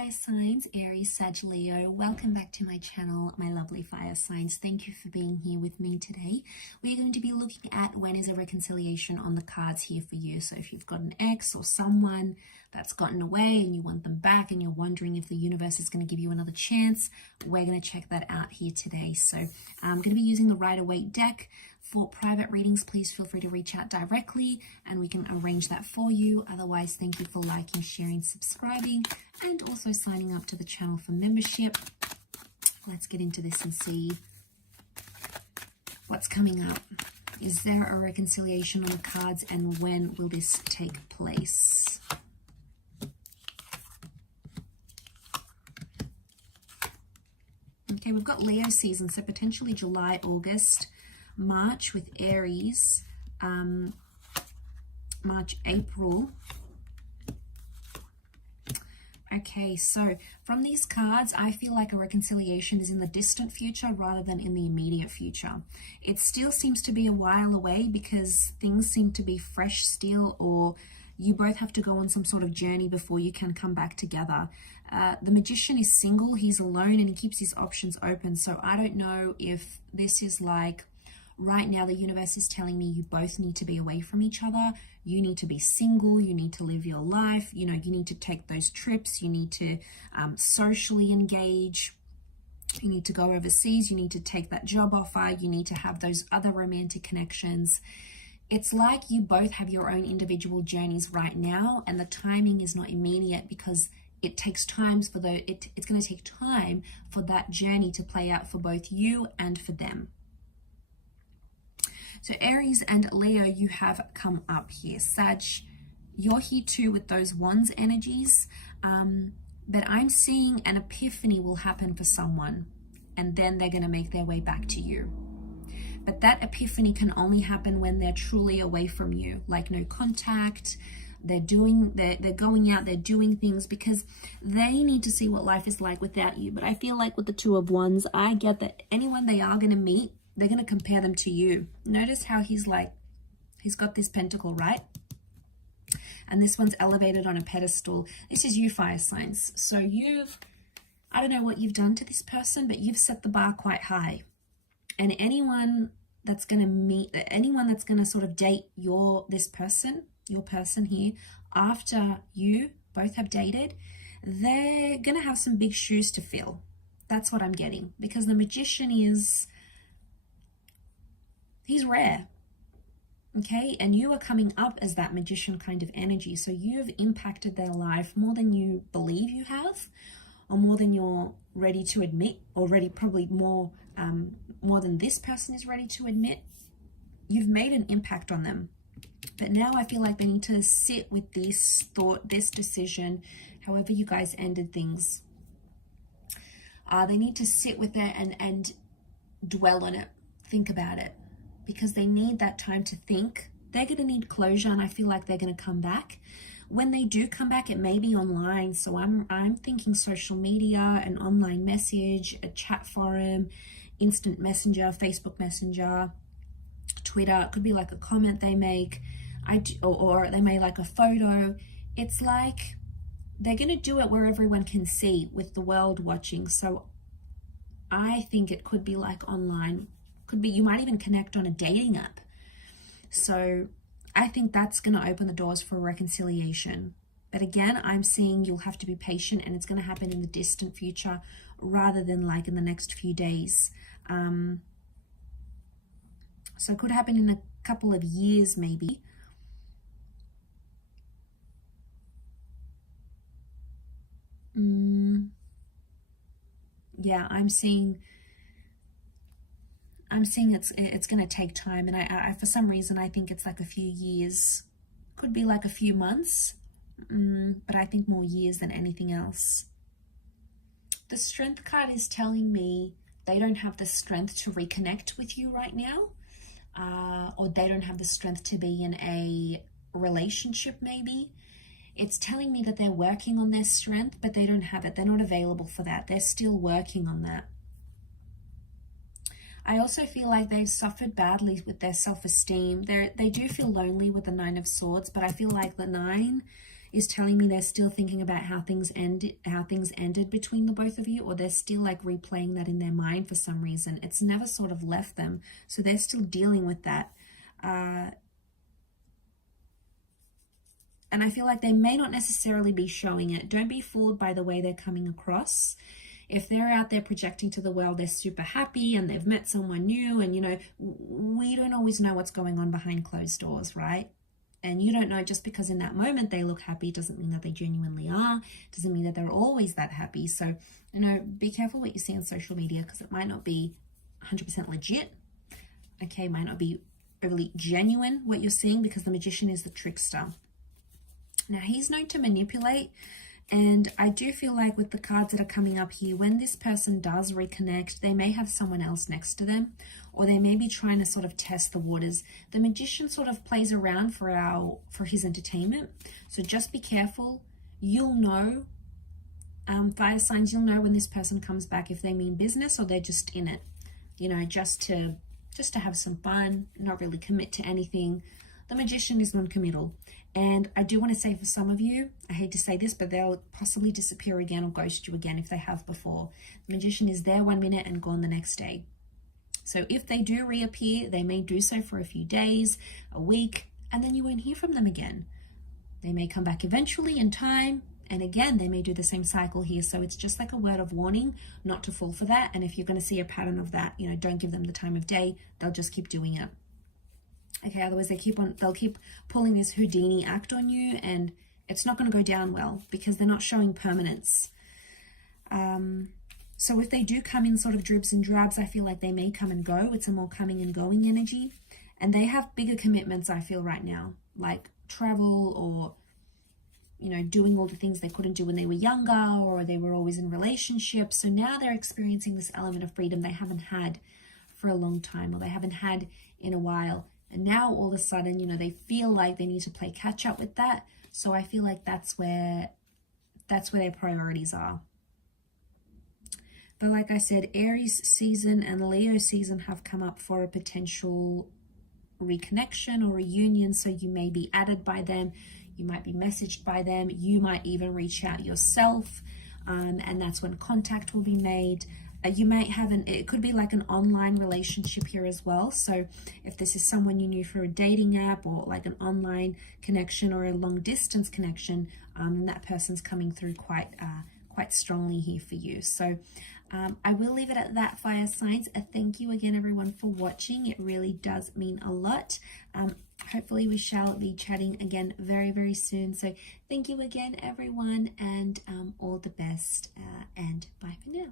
fire signs, Aries, Sag, Leo. Welcome back to my channel, my lovely fire signs. Thank you for being here with me today. We're going to be looking at when is a reconciliation on the cards here for you. So if you've got an ex or someone that's gotten away and you want them back and you're wondering if the universe is going to give you another chance, we're going to check that out here today. So I'm going to be using the Rider-Waite deck. For private readings, please feel free to reach out directly and we can arrange that for you. Otherwise, thank you for liking, sharing, subscribing, and also signing up to the channel for membership. Let's get into this and see what's coming up. Is there a reconciliation on the cards, and when will this take place? Okay, we've got Leo season, so potentially July, August, March with Aries, March, April. Okay, so from these cards, I feel like a reconciliation is in the distant future rather than in the immediate future. It still seems to be a while away because things seem to be fresh still, or you both have to go on some sort of journey before you can come back together. The Magician is single, he's alone, and he keeps his options open. So I don't know if this is like, right now the universe is telling me you both need to be away from each other. You need to be single. You need to live your life. You know, you need to take those trips. You need to socially engage. You need to go overseas. You need to take that job offer. You need to have those other romantic connections. It's like you both have your own individual journeys right now, and the timing is not immediate because it takes time for it's going to take time for that journey to play out for both you and for them. So Aries and Leo, you have come up here. Sag, you're here too with those wands energies. But I'm seeing an epiphany will happen for someone, and then they're going to make their way back to you. But that epiphany can only happen when they're truly away from you, like no contact. They're going out, they're doing things because they need to see what life is like without you. But I feel like with the Two of Wands, I get that anyone they are going to meet, they're going to compare them to you. Notice how he's got this pentacle, right? And this one's elevated on a pedestal. This is you, fire signs. So I don't know what you've done to this person, but you've set the bar quite high. And anyone that's going to sort of date your person here, after you both have dated, they're going to have some big shoes to fill. That's what I'm getting. Because the Magician he's rare, okay? And you are coming up as that Magician kind of energy. So you've impacted their life more than you believe you have, or more than you're ready to admit, or probably more than this person is ready to admit. You've made an impact on them. But now I feel like they need to sit with this thought, this decision, however you guys ended things. They need to sit with it and dwell on it, think about it. Because they need that time to think. They're going to need closure, and I feel like they're going to come back. When they do come back, it may be online. So I'm thinking social media, an online message, a chat forum, instant messenger, Facebook Messenger, Twitter. It could be like a comment they make, or they may like a photo. It's like they're going to do it where everyone can see, with the world watching. So I think it could be like online. Could be, you might even connect on a dating app. So I think that's going to open the doors for a reconciliation. But again, I'm seeing you'll have to be patient, and it's going to happen in the distant future rather than like in the next few days. So it could happen in a couple of years maybe. Yeah, I'm seeing it's going to take time, and I for some reason I think it's like a few years. Could be like a few months, but I think more years than anything else. The Strength card is telling me they don't have the strength to reconnect with you right now, or they don't have the strength to be in a relationship maybe. It's telling me that they're working on their strength, but they don't have it. They're not available for that. They're still working on that. I also feel like they've suffered badly with their self-esteem. They do feel lonely with the Nine of Swords, but I feel like the Nine is telling me they're still thinking about how things ended between the both of you, or they're still like replaying that in their mind for some reason. It's never sort of left them, so they're still dealing with that. And I feel like they may not necessarily be showing it. Don't be fooled by the way they're coming across. If they're out there projecting to the world, they're super happy and they've met someone new, and you know, we don't always know what's going on behind closed doors, right? And you don't know, just because in that moment they look happy doesn't mean that they genuinely are, doesn't mean that they're always that happy. So, you know, be careful what you see on social media, because it might not be 100% legit, okay? Might not be really genuine what you're seeing, because the Magician is the trickster. Now, he's known to manipulate, and I do feel like with the cards that are coming up here, when this person does reconnect, they may have someone else next to them, or they may be trying to sort of test the waters. The Magician sort of plays around for his entertainment, so just be careful. You'll know, fire signs, you'll know when this person comes back, if they mean business or they're just in it, you know, just to have some fun, not really commit to anything. The Magician is non-committal. And I do want to say, for some of you, I hate to say this, but they'll possibly disappear again or ghost you again if they have before. The Magician is there 1 minute and gone the next day. So if they do reappear, they may do so for a few days, a week, and then you won't hear from them again. They may come back eventually in time, and again, they may do the same cycle here. So it's just like a word of warning not to fall for that. And if you're going to see a pattern of that, you know, don't give them the time of day. They'll just keep doing it. Okay, otherwise they'll keep pulling this Houdini act on you, and it's not going to go down well, because they're not showing permanence. So if they do come in sort of dribs and drabs, I feel like they may come and go. It's a more coming and going energy. And they have bigger commitments, I feel, right now, like travel, or, you know, doing all the things they couldn't do when they were younger, or they were always in relationships. So now they're experiencing this element of freedom they haven't had for a long time, or they haven't had in a while. And now all of a sudden, you know, they feel like they need to play catch up with that. So I feel like that's where their priorities are. But like I said, Aries season and Leo season have come up for a potential reconnection or reunion. So you may be added by them. You might be messaged by them. You might even reach out yourself. And that's when contact will be made. You might have it could be like an online relationship here as well. So if this is someone you knew through a dating app, or like an online connection or a long distance connection, then that person's coming through quite strongly here for you. So I will leave it at that, fire signs. Thank you again, everyone, for watching. It really does mean a lot. Hopefully we shall be chatting again very, very soon. So thank you again, everyone, and all the best, and bye for now.